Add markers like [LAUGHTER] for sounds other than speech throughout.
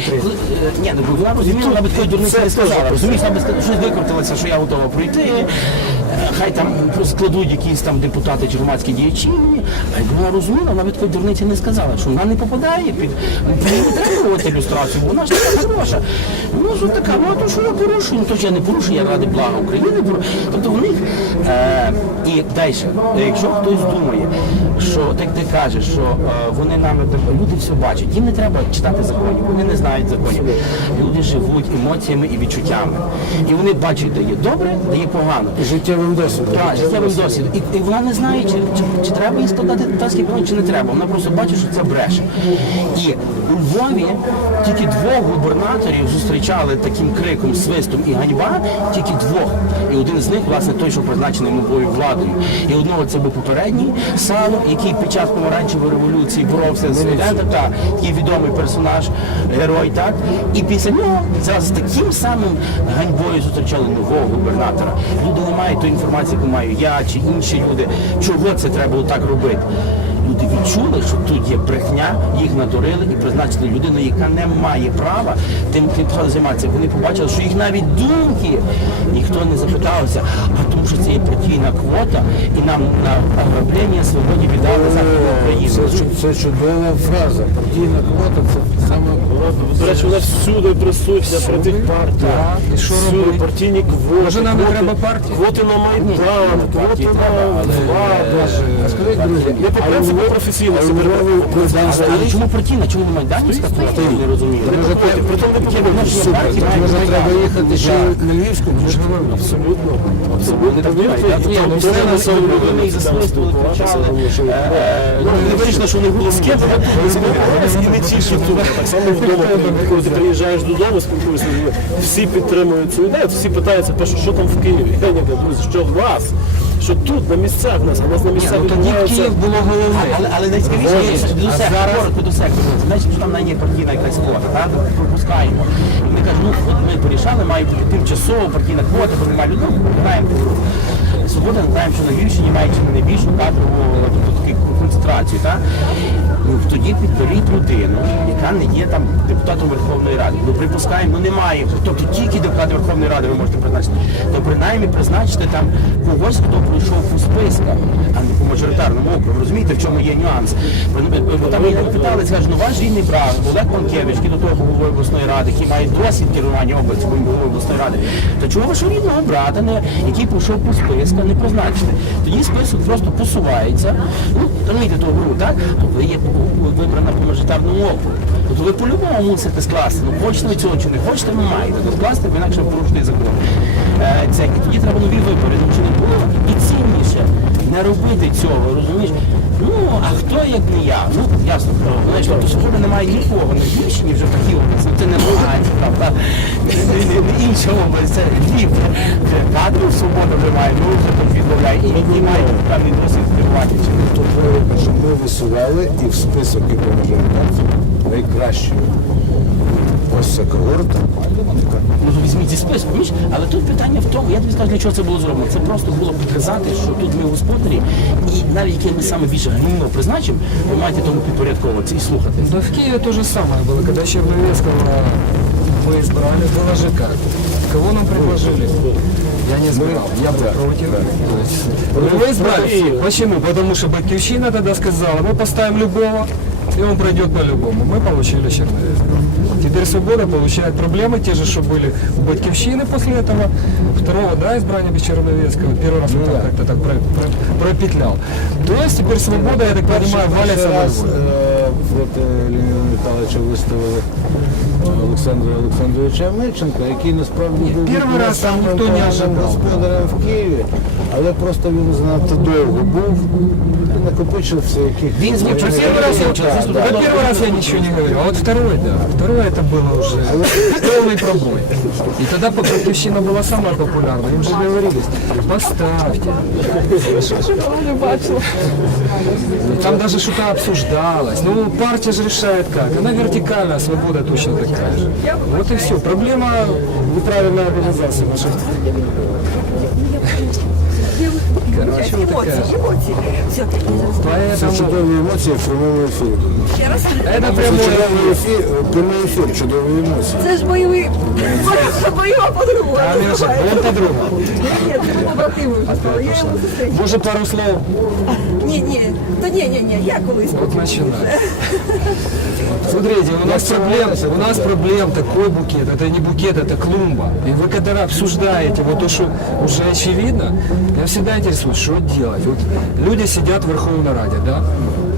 хитрий. Е, Ні, ну вона розуміла, вона би такої дурниці не сказала. Розумієш, вона би сказала, щось викрутилася, що я готова пройти. е, Хай там складуть якісь там депутати чи громадські діячі. А якби вона розуміла, вона би такої дурниці не сказала, що вона не попадає під не треба робити ілюстрацію, бо вона ж така хороша. Ну що така, ну а то що я порушую, ну то ж я не порушую, я ради блага України. Них е, і далі, якщо хтось думає, що так ти кажеш, що е, вони нами люди все бачать, їм не треба читати законів, вони не знають законів. Люди живуть емоціями і відчуттями. І вони бачать, де є добре, де є погано. Життєвим досвідом. Так, життєвим досвідом. І, і вона не знає, чи, чи, чи треба їй складати татарський план, чи не треба. Вона просто бачить, що це бреше. І у Львові тільки двох губернаторів зустрічали таким криком, свистом і ганьба, тільки двох. І один з них, власне, той, що призначений новою владою. І одного це був попередній Сало, який під час помаранчевої революції боровся з студентом, та такий відомий персонаж, герой, так. І після нього зараз з таким самим ганьбою зустрічали нового губернатора. Люди не мають тої інформації, яку маю я чи інші люди. Чого це треба було так робити? Люди відчули, що тут є брехня, їх надурили і призначили людину, яка не має права тим тим займатися. Вони побачили, що їх навіть думки ніхто не запитався, а тому що це є партійна квота, і нам на ограблення свободі віддали Західну Україну. Це, це чудова фраза. Партійна квота це саме До речі, вона всюди присутня при тих партіях. Так, і що Всюди робити? партійні квоти. Може, нам не квоти- треба партії? Квоти на Майдан, квоти на владу. А скажіть, друзі, Я по принципу професійно себе Але чому партійна? Чому не майданівська квота? Я не розумію. Може, те- Притом не. Супер, може треба їхати ще на Львівську, говоримо. Абсолютно. Абсолютно. І думаю, там всі дуже на весело собі люди. вони кричали. Е, Ну, не вирішили, що вони було скидали. І не тільки тут, так само вдома, коли ти приїжджаєш додому, спілкуєшся з людьми, всі підтримують цю ідею, всі питаються, перше, що там в Києві. Я ніби, друзі, що в вас? Що тут, на місцях в нас, а нас на місцях Ну тоді відбувається- Київ було головне. Але, але найцікавіше є, що до сектору, коротко до сектору. Значить, що там не є партійна якась квота, так? пропускаємо. І вони кажуть, ну от ми порішали, має бути тимчасово партійна квота, бо немає людей, знаємо. Свобода, знаємо, що на Львівщині має чи не найбільшу кадрову тобто, таку концентрацію, так? Ну, тоді підберіть людину, яка не є там депутатом Верховної Ради. Ну припускаємо, ну немає. Тобто тільки депутати Верховної Ради ви можете призначити. То принаймні призначте там когось, хто пройшов по списках, а не по мажоритарному округу. Розумієте, в чому є нюанс? Бо- Бо там мене питали, скажуть, ну ваш рідний брат, Олег Панкевич, який до того був головою обласної ради, який має досвід керування області, головою обласної ради. То чого вашого рідного брата, не, який пройшов по списках, не призначити? Тоді список просто посувається. Ну, розумієте ту гру, так? То ви є вибрана по мажоритарному округу. Тобто ви по-любому мусите скласти. Ну хочете ви цього чи не хочете, ви маєте то скласти, бо інакше порушуєте закон. Е, це, і тоді треба нові вибори. Ну, чи не було доцільніше не робити цього, розумієш? Ну, а хто як не я? Ну, ясно. Знаєш, тобто сьогодні немає нікого на Львівщині вже в такій області. Ну, Це не Луганськ, правда? Не, не, не, не інша область, це Львів. Вже кадрів свобода вже має, ну вже тут відмовляє. І, і має певний досвід керувати. Чи не Тут виявили, що ми висували і в список і по мажоритарцю. Ось ця когорта. Ну, візьміть зі списку, розумієш? але тут питання в тому, я тобі скажу, для чого це було зроблено. Це просто було показати, що тут ми господарі, і навіть яке ми саме більше гнівно призначимо, ви маєте тому підпорядковуватися і слухати. Да в Киеве то же самое было, когда Черновецкого мы избрали, было же как. Кого нам предложили? Я не избирал, я был против. То есть, Мы избрали. Почему? Потому что Батьковщина тогда сказала, мы поставим любого, и он пройдет по-любому. Мы получили Черновецкого. Теперь Свобода получает проблемы, те же, что были у Батьковщины после этого. Второго, да, избрания без Черновецкого. Первый раз он там как-то так про- про- пропетлял. То есть теперь Свобода, я так понимаю, валится Перший в раз Львове. е, проти Леоніда Михайловича виставили е, Олександра Олександровича Мельченка, який насправді був перший раз там самим ніхто не поганим ожидав. господарем в Києві, але просто він занадто довго був і накопичився яких Він зміг речей. перший раз я Так, участвую. так. Да, первый раз я ничего не говорил, а вот второй, да. Второй это было уже полный пробой. И тогда Батьковщина была самая популярная. Им же говорились, поставьте. Там даже что-то обсуждалось. Ну, партия же решает как. Она вертикальная, свобода точно так Вот и все. Проблема неправильной организации наших. Короче, вот такая. Це Поэтому чудові емоції в прямому ефірі. Ще раз. это Це прямое. чудовий ефір, прямий ефір, чудові емоції. Це ж бойовий, бойова подруга. А Миша, он подруга. Ні, це ми побратими вже стали. Я йому сестричка. Может, пару слов? Ні, ні, то ні, ні, ні, я колись. Вот начинай. [LAUGHS] Смотрите, у нас проблем, у нас проблем такой букет. Это не букет, это клумба. И вы когда обсуждаете вот то, что уже очевидно, я всегда интересуюсь, что делать. Вот люди сидят в Верховной Раде, да?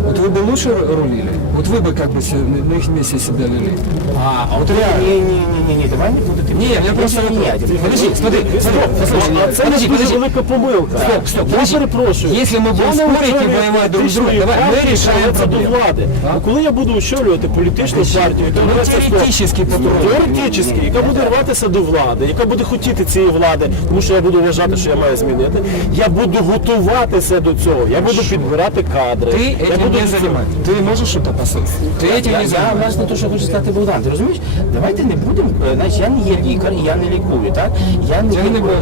Вот вы бы лучше ру- рулили? Вот вы бы как бы се- на их месте себя вели? А, а от ні, ні, ні, ні, ні, давай не будете. Не, я просто... Ні, ні, Подожди, смотри, смотри, послушай, А це подожди, дуже подожди. велика помилка. Стоп, стоп, Я подожди. перепрошую. Если мы будем Я не спорить и очолюю воевать друг с політичної другом, давай, мы партії, решаем яка рветься проблему. до влади. А коли я буду очолювати політичну партію, яка Ну, рветься до- теоретически попробуй. Теоретично, яка буде рватися до влади, яка буде хотіти цієї влади, тому що я буду вважати, що я маю змінити. Я буду готуватися до цього. Я буду підбирати кадри. Ты я этим буду не занимаешься. Ты можешь что-то посылать? Ты этим Я, не я занимаешься. власне те, що хочу сказати Богдан, ти розумієш? Давайте не будемо, е, знаєш, я не є лікар і я не лікую, так? Я не Я є, не був. е,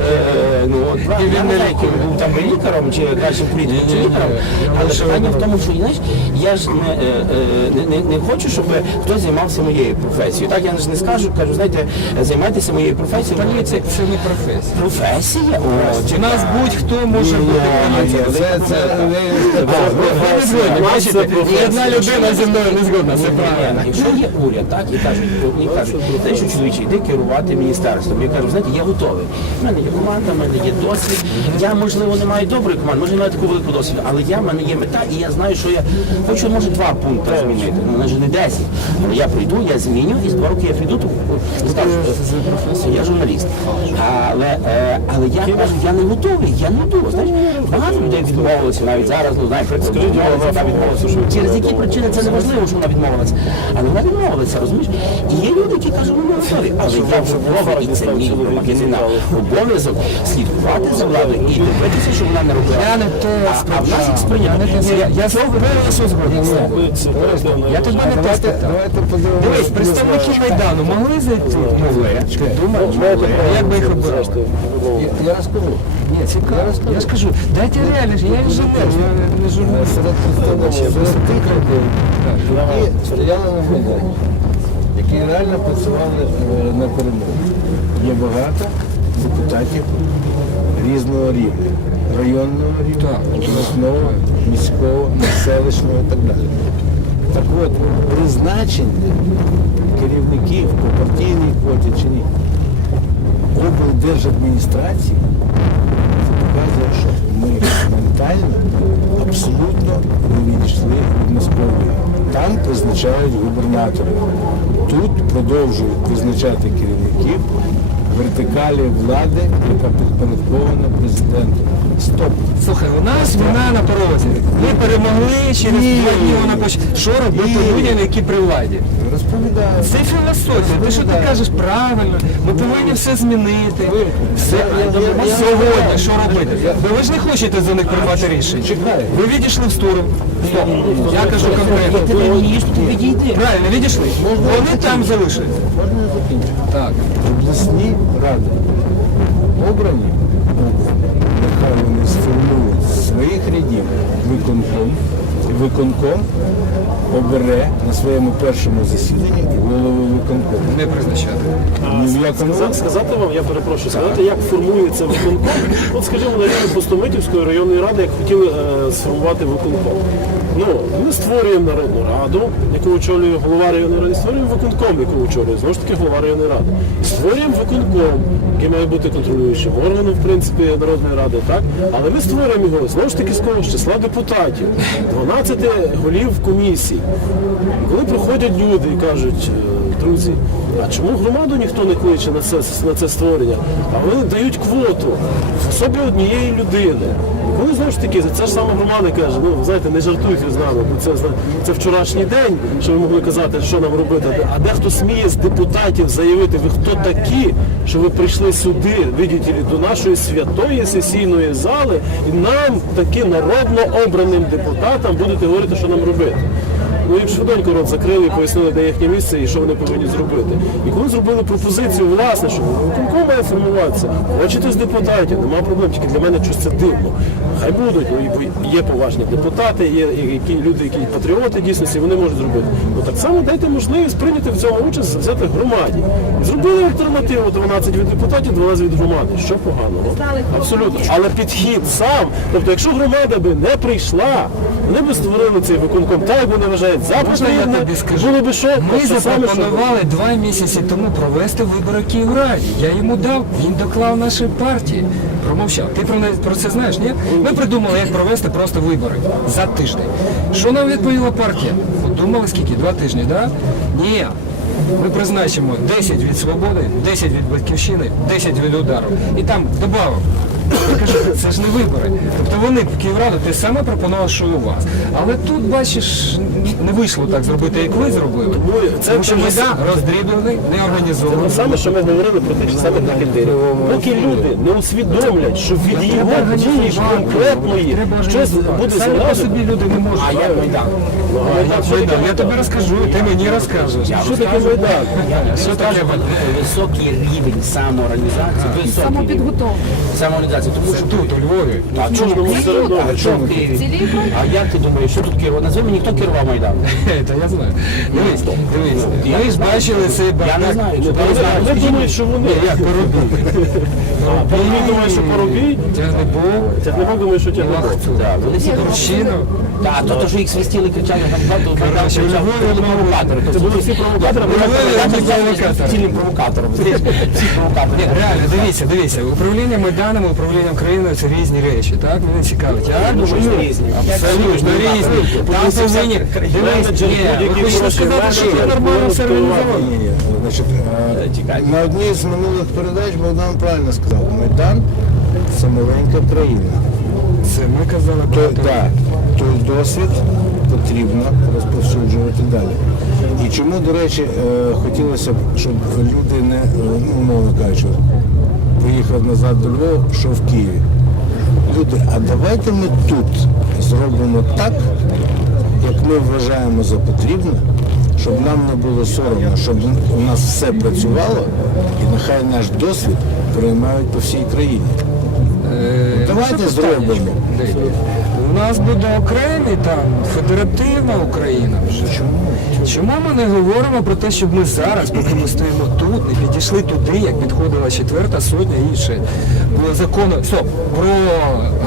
е, ну, от, І він я не не знаю, лікує. яким був там би лікаром чи кращим політиком чи Ні-ні-ні, лікаром, я але лише питання в одне. тому, що знаєш, я ж не, е, е, не, не, не хочу, щоб хтось займався моєю професією. Так, я ж не скажу, кажу, знаєте, займайтеся моєю професією, мені це Це не професія. професія. О, У нас будь-хто може бути. Це, бачите? Одна людина зі мною не згодна, це правильно. Якщо є уряд, так і кажуть, і кажуть, знаєш, що чоловіче, йди керувати міністерством. Я кажу, знаєте, я готовий. У мене є команда, в мене є досвід. Я можливо не маю доброї команди, може не маю такого великого досвіду, але я в мене є мета, і я знаю, що я хочу, може, два пункти змінити. Ну не десять. Але я прийду, я зміню, і з два роки я прийду, то скажу, е, я журналіст. Але, е, але я кажу, я не готовий, я не йду. Знаєш, багато людей відмовилися навіть зараз, ну знаєш, вона відмовилася, що через які причини це неможливо, що вона відмовилася. Але вона відмовилася, розумієш? І є люди, які кажуть, ну не готові. Але я вже готовий, і це мій громадянина обов'язок слідкувати за владою і дивитися, що вона не робила. Я не те А, а в нас їх сприйняли. Я, я повністю згоден. Я тебе не те спитав. Давайте подивимося. Дивись, представники Майдану могли зайти? Могли. Думаю, могли. Як би їх обирали? Я розкажу. Ні, цікаво. Я ж кажу, дайте реально, я інженер, я не журналіст. Серед представників, серед тих людей, які стояли на Майдані, які реально працювали е, на перемогу. Є багато депутатів різного рівня. Районного рівня, обласного, міського, селищного і так далі. Так от, призначення керівників по партійній квоті чи ні, облдержадміністрації це показує, що ми ментально абсолютно не відійшли від Московії. Там призначають губернаторів. Тут продовжують призначати керівників вертикалі влади, яка підпорядкована президенту. Стоп. Слухай, у нас війна на порозі. Ми перемогли, через Ні. два дні вона поч... Що робити Ні. людям, які при владі? Розповідаю. Це філософія. Ти що ти кажеш правильно? Ми повинні все змінити. Все сьогодні, що робити? Бо ви ж не хочете за них приймати рішення. Чекай. Ви відійшли в сторону. Стоп. Я кажу конкретно. Правильно, відійшли. Вони там залишились. Можна я закінчу? Так. обласні ради обрані, нехай вони сформують своїх рядів виконком, виконком обере на своєму першому засіданні голову виконкому. Не призначати. Ні Сказати, сказати вам, я перепрошую, сказати, як формується виконком. От скажімо, на рівні Пустомитівської районної ради, як хотіли е, сформувати виконком. Ну, ми створюємо народну раду, яку очолює голова районної ради, створюємо виконком, яку очолює, знову ж таки, голова районної ради. Створюємо виконком, який має бути контролюючим органом, в принципі, народної ради, так? Але ми створюємо його знову ж таки з кого з числа депутатів, 12 голів комісій. Коли приходять люди і кажуть, е, друзі, а чому громаду ніхто не кличе на це, на це створення? А вони дають квоту в особі однієї людини. І коли знову ж таки, це ж саме громада каже, ну знаєте, не жартуйте з нами, бо це, це вчорашній день, що ви могли казати, що нам робити. А дехто сміє з депутатів заявити, ви хто такі, що ви прийшли сюди, видите до нашої святої сесійної зали, і нам, таки народно обраним депутатам, будете говорити, що нам робити. Ну їм швиденько рот закрили і пояснили, де їхнє місце і що вони повинні зробити. І коли зробили пропозицію, власне, що виконком має формуватися, хочете з депутатів, нема проблем, тільки для мене щось це дивно. Хай будуть, ну, є поважні депутати, є які люди, які патріоти дійсності, вони можуть зробити. Ну так само дайте можливість прийняти в цьому участь, взяти громаді. Зробили альтернативу 12 від депутатів, 12 від громади. Що поганого? Абсолютно. Але підхід сам, тобто, якщо громада би не прийшла, вони б створили цей виконком, так як вони вважають за Можна я тобі скажу? було би що? Ми саме, що- запропонували два місяці тому провести вибори Київраді. Я йому дав, він доклав нашій партії. Промовчав. Ти про, не- про це знаєш, ні? Ми придумали, як провести просто вибори за тиждень. Що нам відповіла партія? Подумали скільки? Два тижні, так? Да? Ні. Ми призначимо 10 від свободи, 10 від батьківщини, 10 від удару. І там додамо. Я кажу, це ж не вибори. Тобто вони в Київраду те саме пропонували, що у вас. Але тут, бачиш, не вийшло так зробити, як ви зробили. Ну, це Тому що Майдан роздріблений, не Те організований. саме, що ми говорили про тих самих ракетирів. Поки люди не усвідомлять, що від його дії конкретної щось буде Самі по собі люди не можуть. А як Майдан? Майдан, я тобі розкажу, ти мені розкажеш. Що таке Майдан? Що таке високий рівень самоорганізації, високий Самопідготовка. Самоорганізації, тому що Тут, у Львові. А чому ж Чому середовище? А чому Києві? А як ти думаєш, що тут керував? Назви мені, хто керував Майданом? [LAUGHS] Та я знаю. Дивись, дивись. Ми ж бачили цей Я бардак. не знаю, що Вони я знаю. [LAUGHS] вони думають, що вони. Як поробили. Вони думають, що поробій, Тягнебок, Тягнебок думає, що тягнебок. Так, вони всі Мужчину. Так, то, то, що їх свистіли, кричали, там Майдан що кричав, Львові були провокатори. Це були всі провокатори, провокатори, цілим провокатором. Всі провокатори. Реально, дивіться, дивіться, управління Майданом, управлінням країною це різні речі, так? Мене цікавить. Я думаю. Абсолютно різні. Там повинні, дивись, ні, ви хочете сказати, що ви нормально все організовано? Значить, е, на одній з минулих передач Богдан правильно сказав, Майдан це маленька країна. Це ми казали про да, той досвід потрібно розповсюджувати далі. І чому, до речі, е, хотілося б, щоб люди не, е, ну, умовно кажучи, поїхав назад до Львова, що в Києві. Люди, а давайте ми тут зробимо так, як ми вважаємо за потрібне, щоб нам не було соромно, щоб у нас все працювало, і нехай наш досвід приймають по всій країні. Е, Давайте зробимо. У нас буде окремий там федеративна Україна. вже. Чому? Чому ми не говоримо про те, щоб ми зараз, поки ми стоїмо тут, не підійшли туди, як підходила четверта сотня інше. Було закону стоп, про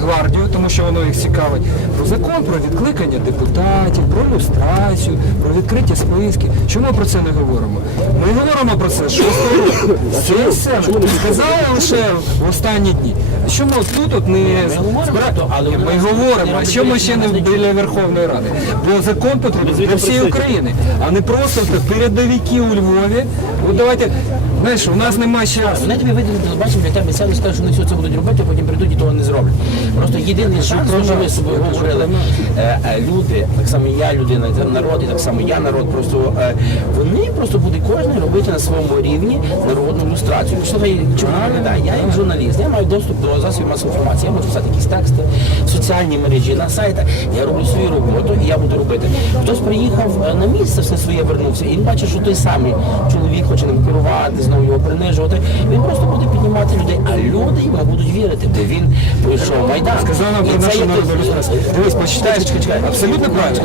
гвардію, тому що воно їх цікавить, про закон про відкликання депутатів, про люстрацію, про відкриті списки. Чому ми про це не говоримо? Ми говоримо про це шостого року. Це все сказали лише в останні дні. Чому тут от не говоримо, збира- але Ні, у ми говоримо, а що ми ще не біля Верховної Ради? Бо закон потрібен для всієї. України, а не просто передовики у Львові. От давайте, знаєш, у нас немає часу. Вони тобі телебачення, для тебе сяду, скажуть, що вони все це будуть робити, а потім прийдуть і того не зроблять. Просто про що ми з собою говорили, е, е, люди, так само я людина, народ, і так само я народ, просто е, вони просто буде кожен робити на своєму рівні народну ілюстрацію. Послухай, чому не да, я як журналіст, я маю доступ до засобів масової інформації, я можу писати якісь тексти в соціальній мережі, на сайтах, я роблю свою роботу і я буду робити. Хтось приїхав е, на місце, все своє вернувся, і він бачить, що той самий чоловік ним керувати, знову його принижувати. Він просто буде піднімати людей, а люди йому будуть вірити, бо він пройшов майдан. Сказав нам про нашу ілюстрацію. Дивись, чекай, абсолютно правильно,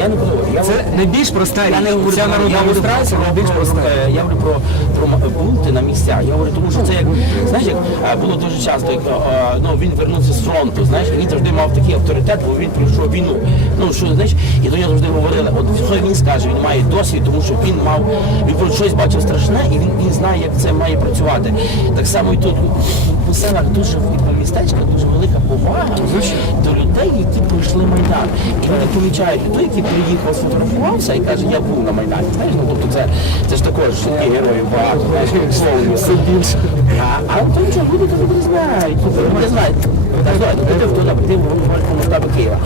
Я не буду. Це найбільш проста я не річ. говорю Ця про- народна ілюстрація найбільш проста. е, Я говорю про, про пункти на місцях. Я говорю, тому що це як знаєш, як е, було дуже часто, як е, ну він вернувся з фронту. Знаєш, він завжди мав такий авторитет, бо він пройшов війну. Ну що знаєш, і то я завжди говорили, от що він скаже, він має досвід, тому що він мав він про щось бачив страшне, і він, він знає, як це має працювати. Так само і тут у селах дуже і містечках дуже велика повага до людей, які пройшли майдан. І вони помічають той, який приїхав, сфотографувався і каже, я був на майдані. Знаєш, ну тобто це, це ж також є героїв багато. А, то що люди тобі не знають, не знають. Ти в Києва.